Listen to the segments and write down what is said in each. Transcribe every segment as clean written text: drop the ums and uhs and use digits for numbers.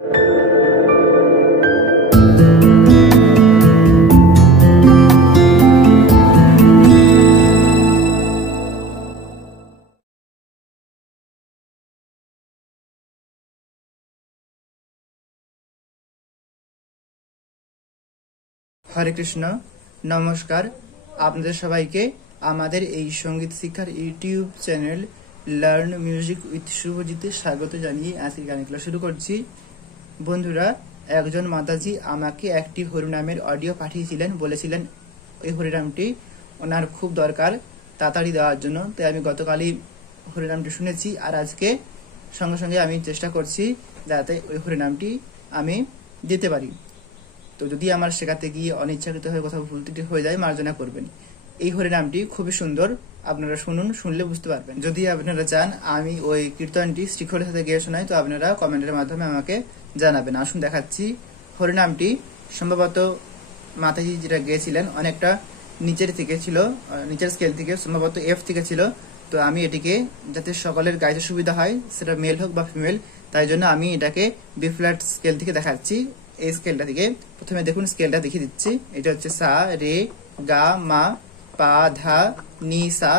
হরে কৃষ্ণ, নমস্কার। আপনাদের সবাইকে আমাদের এই সঙ্গীত শিক্ষার YouTube channel learn music with শুভজিতে স্বাগত জানিয়ে আজকের গান ক্লাস শুরু করছি। বন্ধুরা, একজন মাতাজি আমাকে একটি হরিনামের অডিও পাঠিয়েছিলেন, বলেছিলেন ওই হরিনামটি ওনার খুব দরকার তাড়াতাড়ি দেওয়ার জন্য। তাই আমি গতকালই হরিনামটি শুনেছি, আর আজকে সঙ্গে সঙ্গে আমি চেষ্টা করছি যাতে ওই হরিনামটি আমি দিতে পারি। তো যদি আমার শেখাতে গিয়ে অনিচ্ছাকৃত হয়ে কোথাও ভুল ত্রুটি হয়ে যায়, মার্জনা করবেন। এই হরিনামটি খুবই সুন্দর, আপনারা শুনুন, শুনলে বুঝতে পারবেন। যদি আপনারা চান আমি ওই কীর্তনটি শ্রীখরের সাথে গিয়ে শোনাই, তো আপনারা কমেন্টের মাধ্যমে আমাকে জানাবেন। আসুন দেখাচ্ছি। হরিনামটি সম্ভবত মাতাজি যেটা গেয়েছিলেন অনেকটা নিচের থেকে ছিল, নিচের স্কেল থেকে, সম্ভবত এফ থেকে ছিল। তো আমি এটিকে যাতে সকলের গাইতে সুবিধা হয়, সেটা মেল হোক বা ফিমেল, তাই জন্য আমি এটাকে বি ফ্ল্যাট স্কেল থেকে দেখাচ্ছি। এই স্কেলটা থেকে প্রথমে দেখুন, স্কেলটা দেখিয়ে দিচ্ছি। এটা হচ্ছে সা, রে, গা, মা, পা, ধা, নি, সা,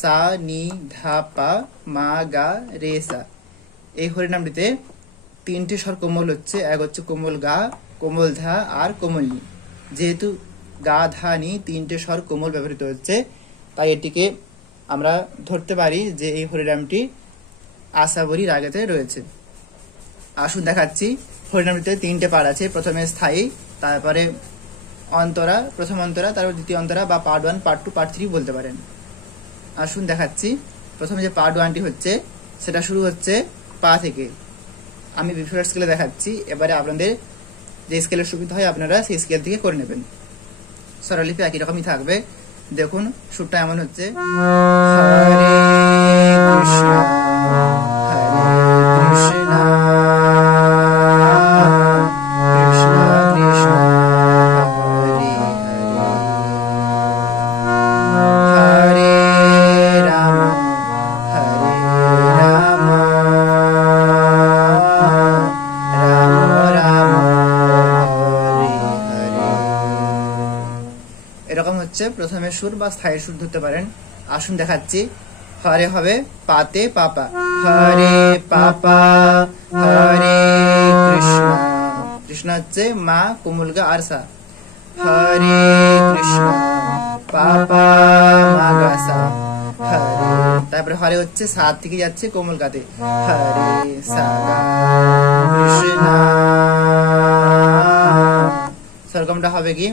সা, নি, ধা, পা, মা, গা, রে, সা। এই হরিনামটিতে তিনটি স্বর কোমল হচ্ছে। এক হচ্ছে কোমল গা, কোমল ধা আর কোমল নি। যেহেতু গা, ধা, নি তিনটে স্বর কোমল ব্যবহৃত হচ্ছে, তাই এটিকে আমরা ধরতে পারি যে এই হরিনামটি আশাবরী রাগেতে রয়েছে। আসুন দেখাচ্ছি। হরিনামটিতে তিনটে পার্ট আছে। প্রথমে স্থায়ী, তারপরে অন্তরা, প্রথম অন্তরা, তারপর দ্বিতীয় অন্তরা, বা পার্ট 1, পার্ট 2, পার্ট 3 বলতে পারেন। আসুন দেখাচ্ছি। প্রথমে যে পার্ট 1টি হচ্ছে সেটা শুরু হচ্ছে পা থেকে। আমি বিফোর স্কেলে দেখাচ্ছি। এবারে আপনাদের যে স্কেলের সুবিধা হয় আপনারা সেই স্কেল থেকে করে নেবেন। স্বরলিপি একই রকমই থাকবে। দেখুন সুরটা এমন হচ্ছে, হরে কৃষ্ণ হরে কৃষ্ণ কৃষ্ণ কৃষ্ণ হরে হরে, হরে রাম হরে রাম রাম রাম হরে হরে। এরকম হচ্ছে প্রথমে সুর বা স্থায়ী সুর ধরতে পারেন। আসুন দেখাচ্ছি। হরে হবে পাতে পাপা, হরে পাপা হরে কৃষ্ণ, কৃষ্ণ হচ্ছে মা, কোমল গা আর সা, হরে কৃষ্ণ পাপা মা গা সা, হরে। তারপরে হরে হচ্ছে সাত থেকে যাচ্ছে কোমল গাতে, হরে সা গা কৃষ্ণ। সরগমটা হবে কি,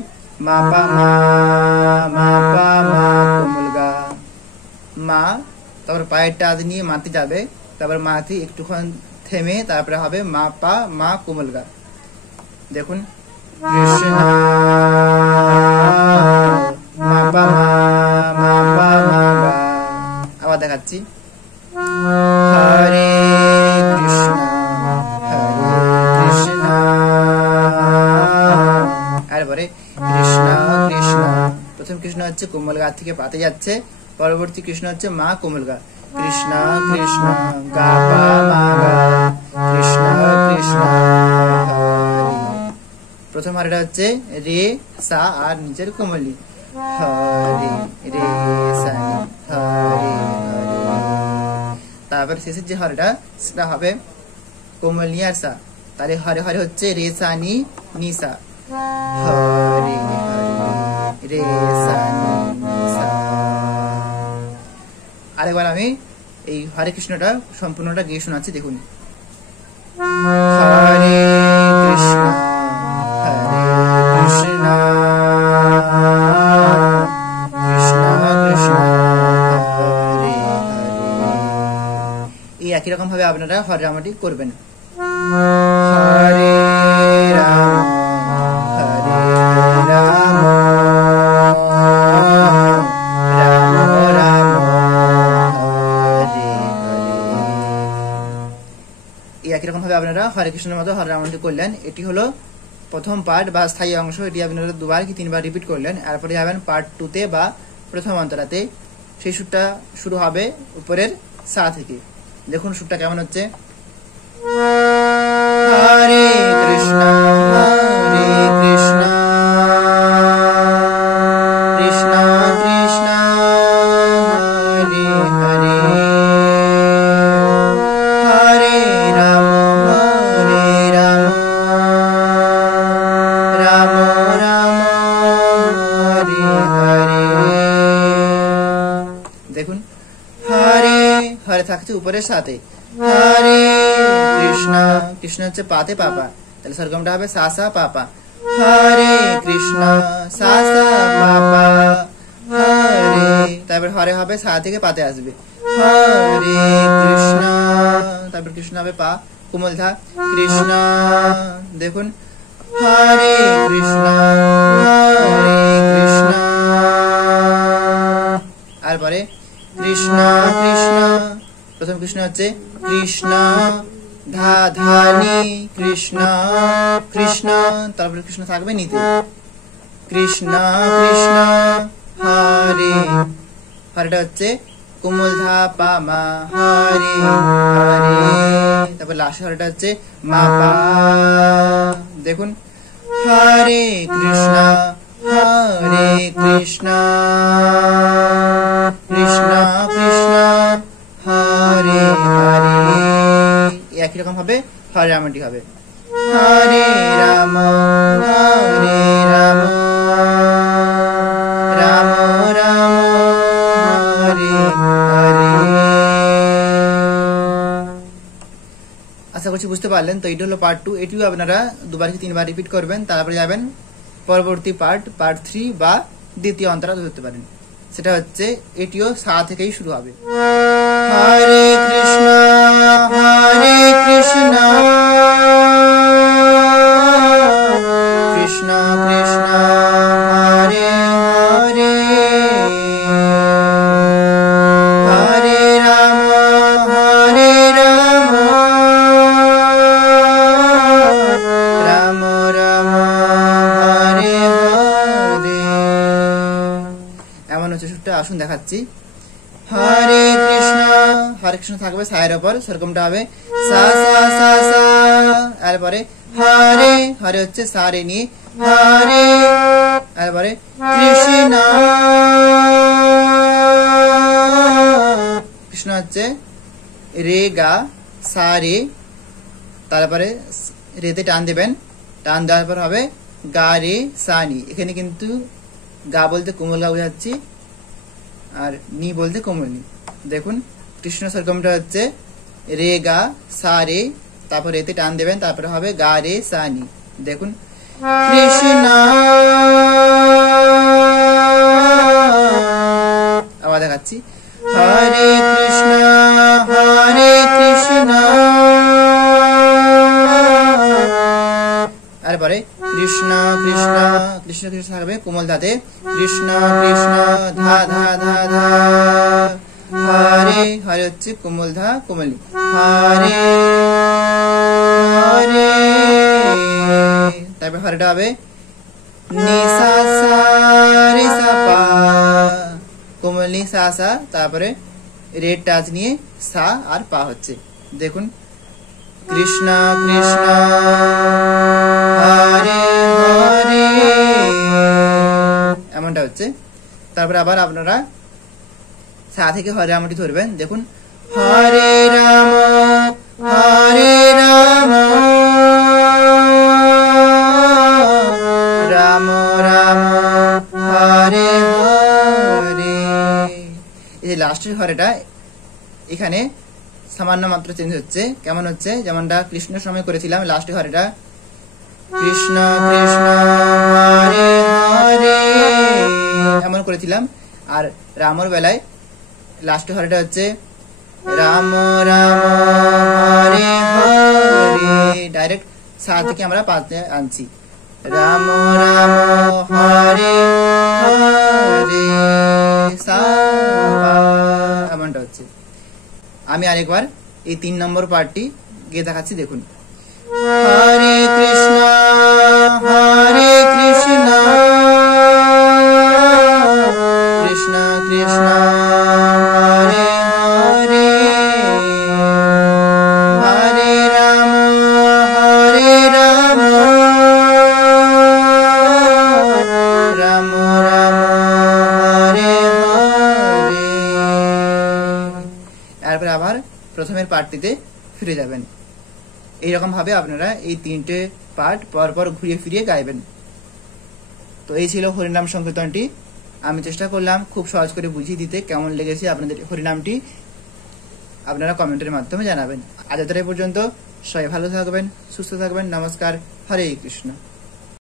মা পা মা, মা পা মা, কোমল গা মা, তারপর পায়ের টাচ নিয়ে মাতে যাবে, তারপর মাতে একটুক্ষণ থেমে তারপরে হবে মা পা মা, কোমল গা। দেখুন কৃষ্ণ মা পা মা, মা পা মা গা। আবার দেখাচ্ছি। হরে কৃষ্ণ হরে কৃষ্ণ, তারপরে কৃষ্ণ কৃষ্ণ। প্রথম কৃষ্ণ হচ্ছে কোমল গা থেকে পাতে যাচ্ছে, পরবর্তী কৃষ্ণ হচ্ছে মা, কোমল গা, কৃষ্ণ কৃষ্ণ গা পা মা গা, কৃষ্ণ কৃষ্ণ হরে। প্রথম হরেটা হচ্ছে রে, সা আর নিচের কোমলি, হরে রে সা হরে হরে। তারপর শেষের যে হরেটা সেটা হবে কোমল নি আর সা, তাহলে হরে হরে হচ্ছে রে সা নি, নি সা, হরে হরে রে সা নি সা। আরেকবার আমি এই হরে কৃষ্ণটা সম্পূর্ণটা গিয়ে শোনাচ্ছি। দেখুন, হরে কৃষ্ণ হরে কৃষ্ণ কৃষ্ণ কৃষ্ণ হরে হরে। এই একই রকম ভাবে আপনারা হরে রামটি করবেন। হরে রাম হরে রাম রাম রাম হরে হরে। এই একই রকম ভাবে আপনারা হরে কৃষ্ণের মতো হরে রামটি করলেন। এটি হলো প্রথম পার্ট বা স্থায়ী অংশ। এটি আপনারা 2বার কি 3বার রিপিট করলেন। এরপরে যাবেন পার্ট 2তে বা প্রথম অন্তরাতে। সেই সুরটা শুরু হবে উপরের সা থেকে। দেখুন সুরটা কেমন হচ্ছে, হরে উপরের সাথে, হরে কৃষ্ণ, কৃষ্ণ হচ্ছে পাতে পাপা, তাহলে সরগমটা হবে সা সা পাপা, হরে কৃষ্ণ সা সা পাপা হরে, তারপর হরে হবে সা থেকে পাতে আসবে, হরে কৃষ্ণ, তারপর কৃষ্ণ হবে পা কোমল ধা, কৃষ্ণ, দেখুন হরে কৃষ্ণ হরে কৃষ্ণ, আর পরে কৃষ্ণ কৃষ্ণ, প্রথম কৃষ্ণ হচ্ছে কৃষ্ণ ধা ধানি কৃষ্ণ কৃষ্ণ, তারপরে কৃষ্ণ থাকবে নিতে, কৃষ্ণ কৃষ্ণ হরে, হরেটা হচ্ছে কোমল ধা পা মা হরে হরে, তারপর লাস্ট হরেটা হচ্ছে মা পা, দেখুন হরে কৃষ্ণ হরে কৃষ্ণ কৃষ্ণ কৃষ্ণ হরে হরে, একই রকম ভাবে হরে রামটি হবে, হরে রাম রাম রাম রাম হরে হরে। আশা করছি বুঝতে পারলেন। তো এটা হলো পার্ট 2, এটিও আপনারা 2 থেকে 3 বার রিপিট করবেন, তারপরে যাবেন পরবর্তী পার্ট 3 বা দ্বিতীয় অন্তরা ধরতে পারেন, সেটা হচ্ছে এটিও সা থেকেই শুরু হবে, হরে কৃষ্ণ কৃষ্ণ কৃষ্ণ হরে হরে, হরে রাম রাম রাম হরে হরে। এমন হচ্ছে সুরটা, আসুন দেখাচ্ছি, হরে কৃষ্ণ থাকবে সায়ের ওপর, সেরকমটা হবে সা সা সা সা, এরপরে হরে হরে হচ্ছে সা রে নিয়ে হরে, এরপরে কৃষ্ণ কৃষ্ণ হচ্ছে রে গা সা রে, তারপরে রেতে টান দেবেন, টান দেওয়ার পর হবে গা রে সা নি, এখানে কিন্তু গা বলতে কোমল গা বোঝাচ্ছি আর নি বলতে কোমল নি। দেখুন কৃষ্ণ সরগমটা হচ্ছে রে গা সা রে, তারপর রেতে টান দেবেন, তারপরে হবে গা রে সা নি। দেখুন কৃষ্ণ, আবার দেখাচ্ছি, হরে কৃষ্ণ তারপরে কৃষ্ণ কৃষ্ণ কৃষ্ণ কৃষ্ণ থাকবে কোমল ধাতে, কৃষ্ণ কৃষ্ণ ধা ধা ধা ধা, হরে হরে হচ্ছে কোমল ধা কোমলি, হরে হরে, তারপরে হরেটা হবে নি সা সা রে সা পা, কোমলি সা সা, তারপরে রেড টাচ নিয়ে সা আর পা হচ্ছে। দেখুন কৃষ্ণ কৃষ্ণ হরে হরে, এমনটা হচ্ছে। তারপরে আবার আপনারা সা থেকে হরে রামটি ধরবেন। দেখুন হরে রাম রাম রাম হরে হরে, এই লাস্টের হরেটা এখানে সামান্য মাত্র চেঞ্জ হচ্ছে। কেমন হচ্ছে, যেমনটা কৃষ্ণের সময় করেছিলাম লাস্টের হরেটা কৃষ্ণ কৃষ্ণ হরে হরে এমন করেছিলাম, আর রামর বেলায় লাস্টের হরেটা হচ্ছে রাম রাম হরে হরে, ডাইরেক্ট সা থেকে আমরা পাতে আনছি, রাম রাম হরে হরে সা, এমনটা হচ্ছে। আমি আরেকবার এই 3 নম্বর পার্টটি গিয়ে দেখাচ্ছি। দেখুন হরে কৃষ্ণ কৃষ্ণ কৃষ্ণ হরে হরে, হরে রাম রাম রাম হরে হরে। এরপর আবার প্রথমের পার্টটিতে ফিরে যাবেন। এইরকম ভাবে আপনারা এই 3টে পার্ট পরপর ঘুরিয়ে ফিরিয়ে গাইবেন। তো এই ছিল হরিনাম সংকীর্তনটি। আমি চেষ্টা করলাম খুব সহজ করে বুঝিয়ে দিতে। কেমন লেগেছে আপনাদের হরিনামটি আপনারা কমেন্টের মাধ্যমে জানাবেন। আজ এতটাই পর্যন্ত, সবাই ভালো থাকবেন, সুস্থ থাকবেন। নমস্কার, হরে কৃষ্ণ।